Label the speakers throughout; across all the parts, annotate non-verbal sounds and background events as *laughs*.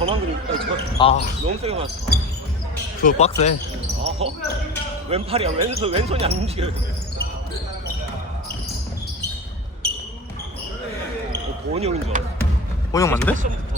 Speaker 1: 저만 아니, 저
Speaker 2: 아.
Speaker 1: 너무 세게 맞았어.
Speaker 2: 그거 빡세.
Speaker 1: 어? 왼팔이야. 왼손 왼손이 안 움직여요 어, 보원이 형인 줄 알았어.
Speaker 2: 보영 맞네?
Speaker 1: 시험부터.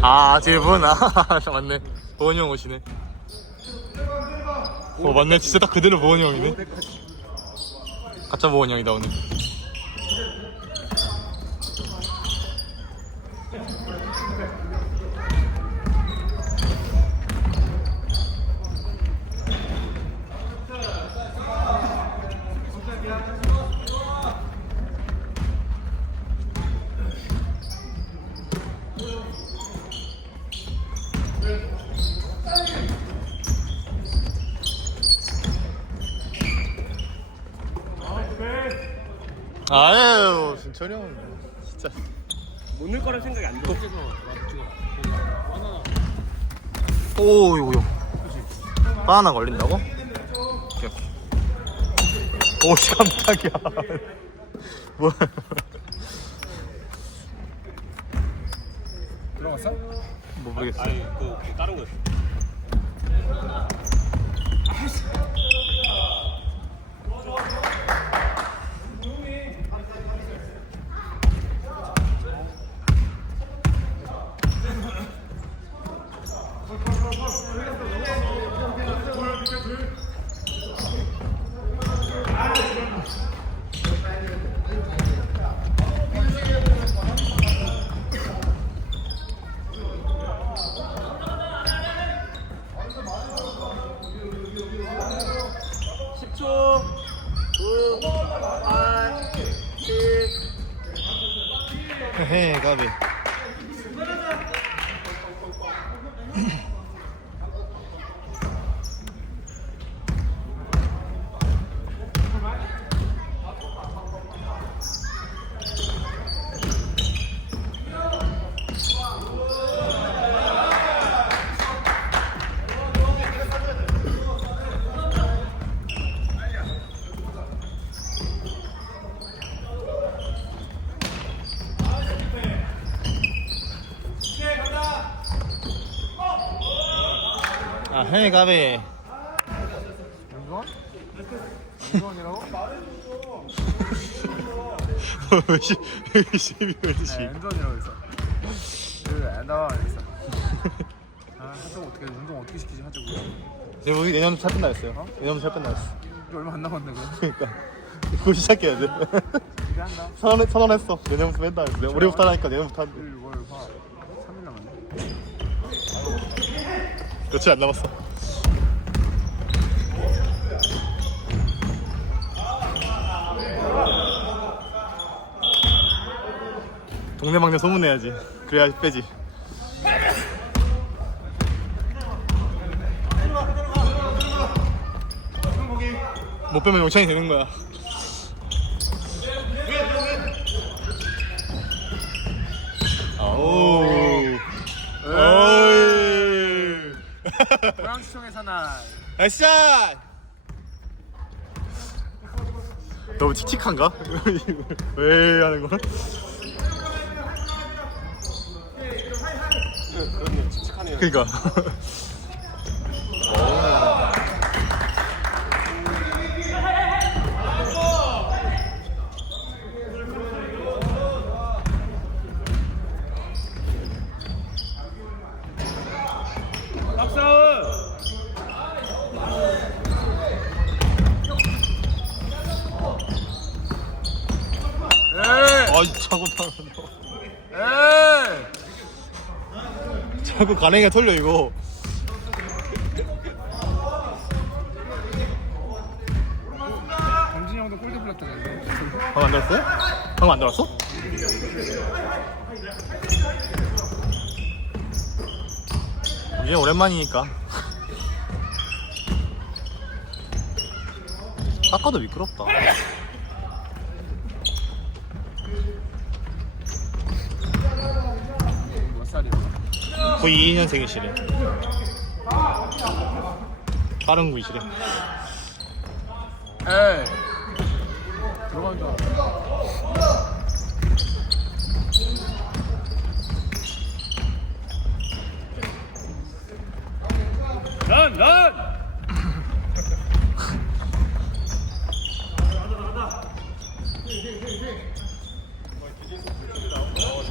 Speaker 2: 아 지금. 아 *laughs* 맞네. 보원이 형 오시네. 어 맞네. 진짜 딱 그대로 보원이 형이네. 가짜 보원이 형이다 오늘 아유 진철이 형은 진짜.
Speaker 1: 못 넣을 거란 생각이 안 들어.
Speaker 2: 오 이거 이거. 바나나 걸린다고? 오케이. 오케이 오 씨 *laughs* 깜짝이야. *laughs* 뭐야.
Speaker 3: 들어갔어?
Speaker 2: 뭐 모르겠어.
Speaker 1: 아니 그, 그 다른 거였어
Speaker 2: 헤헤 가비 아 헤헤 가비
Speaker 3: 윤성원? 윤성원이라고?
Speaker 2: 시- 열심히
Speaker 3: 네,
Speaker 2: 열심히
Speaker 3: 윤성원이라고 했어. 그 엔더 했어. 아, 하자고 *laughs* 어떻게 운동 어떻게 시키지 하자고.
Speaker 2: 내 우리 내년 살 뺀다 했어요 내년 살 뺀다 했어
Speaker 3: 이제 얼마 안 남았네 그럼.
Speaker 2: 그러니까 그거 시작해야 돼
Speaker 3: 기대한다.
Speaker 2: 선언, 선언했어 내년부터 뺀다 했어 올해부터 하라니까 내년부터 한대
Speaker 3: 1, 6월, 화 3일 남았네.
Speaker 2: 며칠 안 남았어 동네방네 소문내야지 그래야 빼지 못 빼면 용창이 되는 거야
Speaker 3: 고양시청의 사나이.
Speaker 2: 아싸! 너무 칙칙한가? *laughs* 왜 하는 거?
Speaker 1: 그렇네 칙칙하네요
Speaker 2: 그니까.
Speaker 3: 에이!
Speaker 2: 아이, 차고 타는 거.
Speaker 3: 에이!
Speaker 2: 자꾸 가랭이가 털려, 이거.
Speaker 3: 강진이 형도 꼴대 불렀다는데.
Speaker 2: 방금 안 들었어요? 방금 안 들었어? 이제 오랜만이니까. *laughs* 닦아도 미끄럽다. 거의 2년생이시래. 빠른 구이시래.
Speaker 3: 에이. 들어간 줄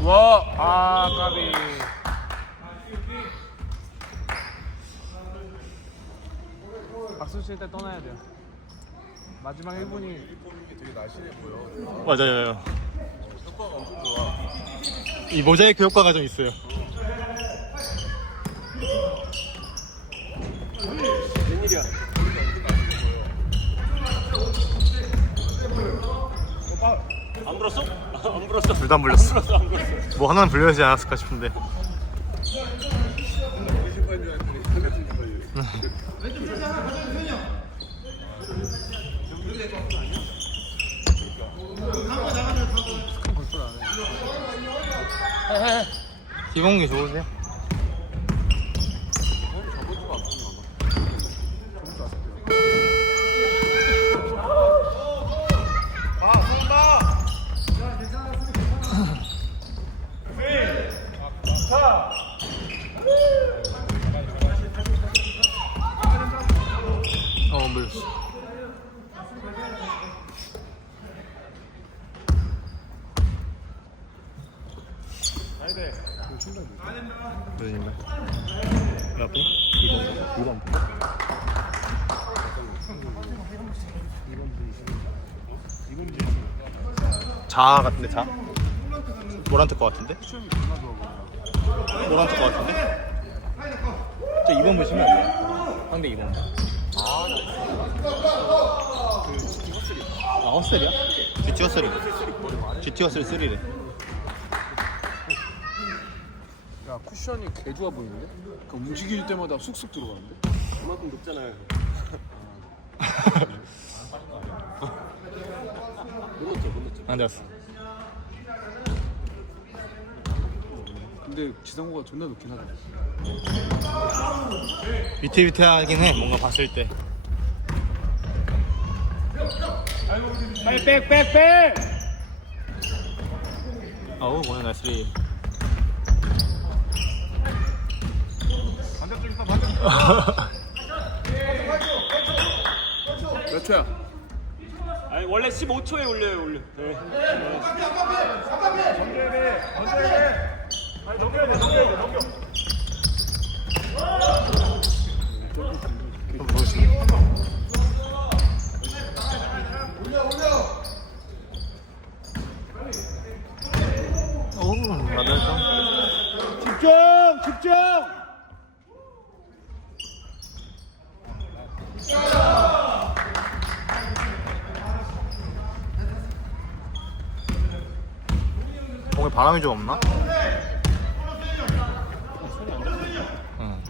Speaker 3: 와아 까비. 박수 칠 때 떠나야 돼요. 마지막 1분이
Speaker 2: 맞아요. 이 모자이크 효과가 좀 있어요.
Speaker 1: 웬일이야? 안 불었어? *laughs* 안 불었어.
Speaker 2: 둘 다 안 불렸어.
Speaker 1: 불었어, 안 불었어.
Speaker 2: 뭐 하나는 불려야지 않았을까 싶은데. 기공기 좋으세요? 무슨 말? 몇 분? 2번. 2번. 자 같은데 자? 노란색 거 같은데? 노란색 거 같은데? 저 2번 보시면 안 돼요. 상대 2번. 아, 헛슬이야? GT 헛슬이. GT 헛슬 3래.
Speaker 3: 야, 쿠션이 개 좋아 보이는데? 그 움직일 때마다 쑥쑥 들어가는데?
Speaker 1: 그만큼 높잖아요. 못 넣었죠, 못 넣었죠.
Speaker 2: 안 되었어.
Speaker 3: 근데 지상호가 존나 높긴 하다.
Speaker 2: 위태위태하긴 해, 뭔가 봤을 때.
Speaker 3: 빨리 백, 백, 백!
Speaker 2: 어우, 오늘 나이스 리.
Speaker 3: 반대쪽 있어, 반대쪽. 몇 초야?
Speaker 1: 아니 원래 15초에 올려요, 올려. 네.
Speaker 2: 어우, 맞았어.
Speaker 3: 집중! 집중!
Speaker 2: 오늘 바람이 좀 없나? 응.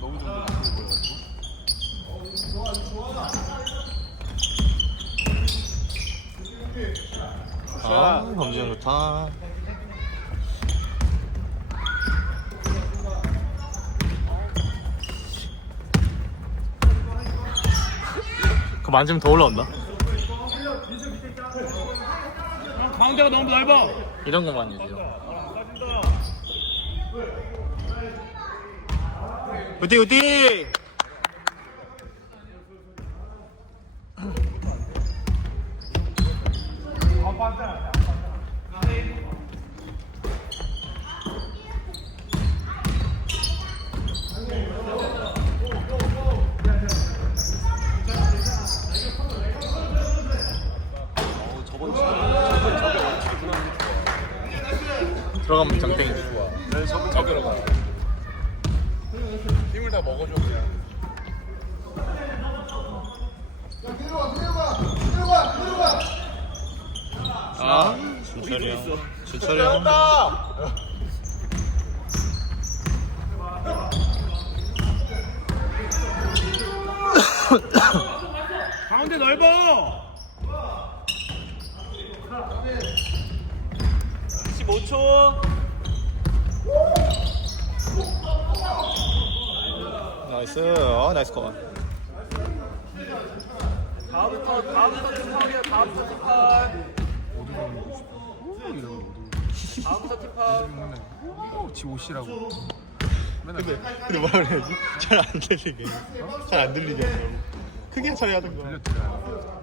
Speaker 3: 너무 좀
Speaker 2: 아, 범죄 좋다. 그거 만지면 더 올라온다.
Speaker 3: 가운데가 너무 넓어.
Speaker 2: 이런 것만이죠. 우띠 우띠.
Speaker 1: 어, 저번 주 저번 저게 원칙이구나.
Speaker 2: 들어가면 장땡이.
Speaker 1: 네, 저번 저기로 가.
Speaker 3: 힘을 다 먹어줘, 그냥.
Speaker 2: 아, 준철이 형. 준철이 형.
Speaker 3: 가운데 넓어!
Speaker 1: 15초.
Speaker 2: 나이스. 어, 나이스 컷.
Speaker 1: 다음부터 다음부터 팀파울이야. 다음부터 팀파울. 다음부터 팀파울.
Speaker 3: 지
Speaker 2: 근데 근데 말을 해야지. 잘 안 들리게. 잘 안 들리게. 크게 차리 하던가. 들렸더라.